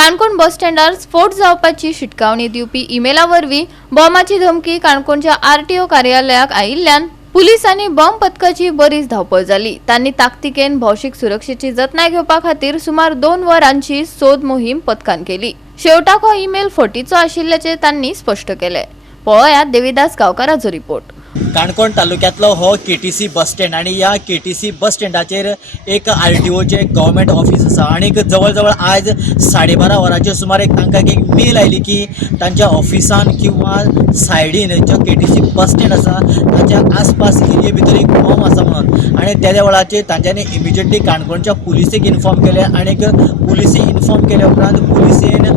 काणकोण बस स्टँडार स्फोट जावपाची शिटकावणी दिवपी ईमेला वरवीं बॉम्बाची धमकी काणकोणच्या आरटीओ कार्यालयाक आयिल्ल्यान पुलिसांनी बॉम्ब पथकाची बरीच धावपळ जाली। त्यांनी ताकतिकेन भौशीक सुरक्षेची जतनाय घेवपा खातीर सुमार 2 वरांची सोद मोहीम पथकान केली। शेवटाक हो ईमेल फटीचो आशिल्ल्याचे त्यांनी स्पष्ट केले। पळयात देविदास गांवकाराचो रिपोर्ट। काणकोण तालुक्यातलो हो केटीसी बस स्टँड आणि या केटीसी बस स्टँडाचेर एक आरटीओचे गव्हर्मेंट ऑफिस आसा आणि जवळ जवळ आज 12:30 वरांचेर सुमार तांकां एक मेल आयली की तांच्या ऑफिसान किंवा सायडीन जो केटीसी बस स्टँड आसा ताच्या आसपास एरिये भितर एक बॉम्ब आसा म्हणून आणि त्या वेळाचेर तांच्यांनी इमिजिएटली काणकोणच्या पुलिसेक इन्फॉर्म केले आणि पुलिसेक इन्फॉर्म केल्या उपरांत पुलिसेन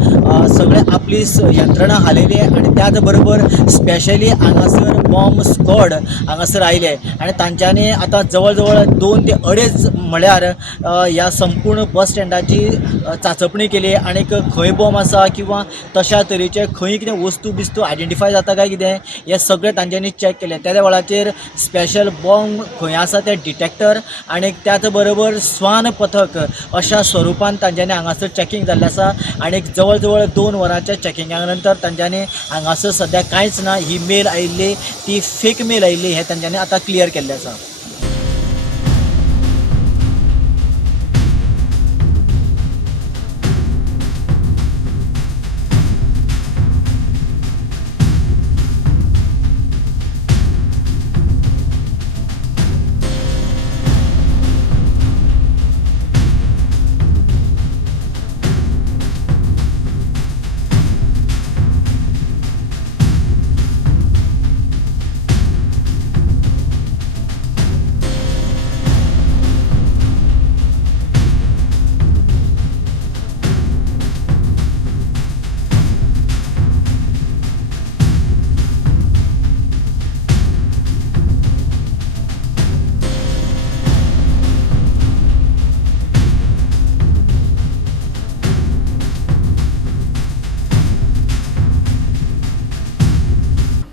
सगळे आपली यंत्रणा हालयली आणि त्याच बरोबर स्पेशली हांगासर बॉम्ब स्क्वॉड हांगासर आयले आणि तांच्यांनी आतां जवळ जवळ 2 ते 2.5 म्हळ्यार ह्या संपूर्ण बस स्टँडाची चाचपणी केली आणि खंय बॉम्ब आसा किंवा तशा तरेचे खंय कितें वस्तू बिस्तू आयडेंटिफाय जाता काय कितें हे सगळें तांच्यांनी चॅक केलें। त्या वेळाचेर स्पेशल बॉम्ब खंय आसा ते डिटेक्टर आणि त्याच बरोबर स्वान पथक अशा स्वरुपान तांच्यांनी हांगासर चॅकिंग जाल्लें आसा आणि जवळ जवळ 2 वरांच्या चॅकिंगा नंतर तांच्यांनी हांगासर सद्या कांयच ना, ही मेल आयिल्ली ती फेक मेल आयिल्ली हे तांच्यांनी आतां क्लियर केल्लें आसा।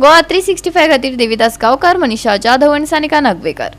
गोवा 365 खातीर देविदास गांवकार, मनीषा जाधव आनी सानिका नागवेकर।